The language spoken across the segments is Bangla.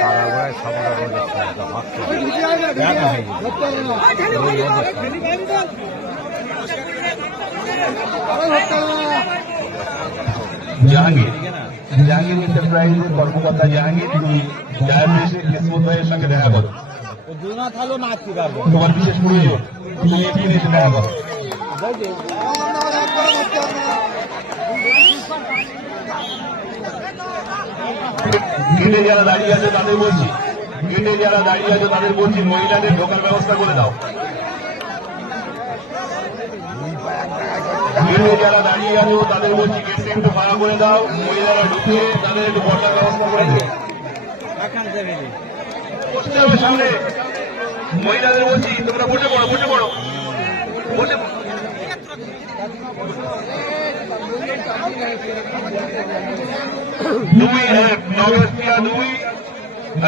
তারাগুড়ায় সবটা রোজ একটা হচ্ছে দেখা হয়ে গেছে জাহাঙ্গীর। জাহাঙ্গীর এন্টারপ্রাইজের কর্মকর্তা জাহাঙ্গীর এসে কিসমত ভাইয়ের সঙ্গে দেখা করো তোমার বিশেষ প্রয়োজন তুমি এখানে এসে দেখা করো। গেটে যারা দাঁড়িয়ে আছে তাদের বলছি গেটে যারা দাঁড়িয়ে আছে তাদের বলছি মহিলাদের ঢোকার ব্যবস্থা করে দাও। গেটে যারা দাঁড়িয়ে আছে তাদের বলছি গেটটা একটু ভাড়া করে দাও। মহিলারা ঢুকে তাদের একটু বসার ব্যবস্থা করে সামনে। মহিলাদের বলছি তোমরা বসে পড়ো বসে পড়ো। বসে দুই এক নগেশিয়া দুই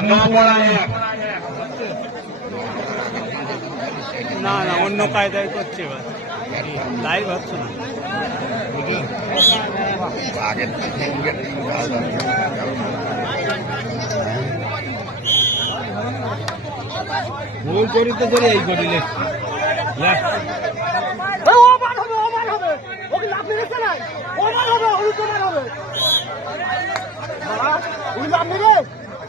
নপড়া এক। না না, অন্য কায়দায় করছে এবার। তাই ভাবছ না? ভুল করি তো ধরে এই করিলে ওমান হবে ওমান হবে ওকে লাভ মেরেছে না ওমান হবে হলুদ ওমান হবে শালা, উনি লাভ মেরে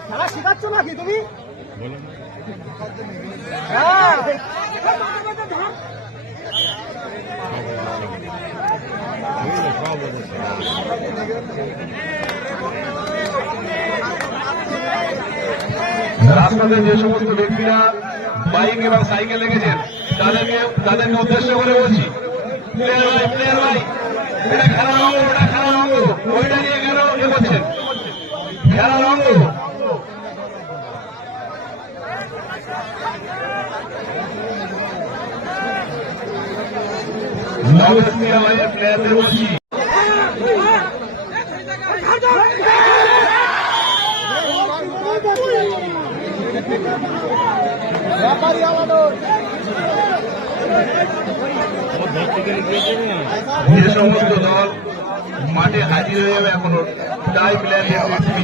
খেলা শেখাচ্ছ নাকি তুমি হ্যাঁ রাস্তাতে যে সমস্ত ব্যক্তিরা বাইক এবং সাইকেল লেগেছেন তাদেরকে তাদেরকে উদ্দেশ্য করে বলছি খেলার অঙ্গ যে সমস্ত দল মাঠে হাজির হয়ে যাবে, এখনও তাই প্লেয়ার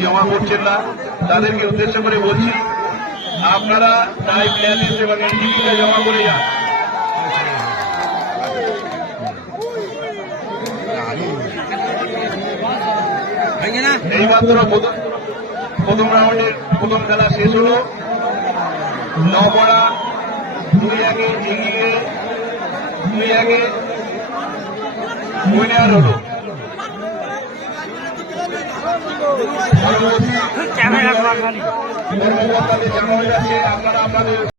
জমা করছেন না। তাদেরকে উদ্দেশ্য করে বলছি, আপনারা তাই প্লেয়ার জমা করে যান। এইমাত্র প্রথম প্রথম রাউন্ডের প্রথম খেলা শেষ হলো নবড়া দুই একে এগিয়ে দুই আগে উইনার হলো কর্মকর্তাদের জানানো যাচ্ছে আপনারা আপনাদের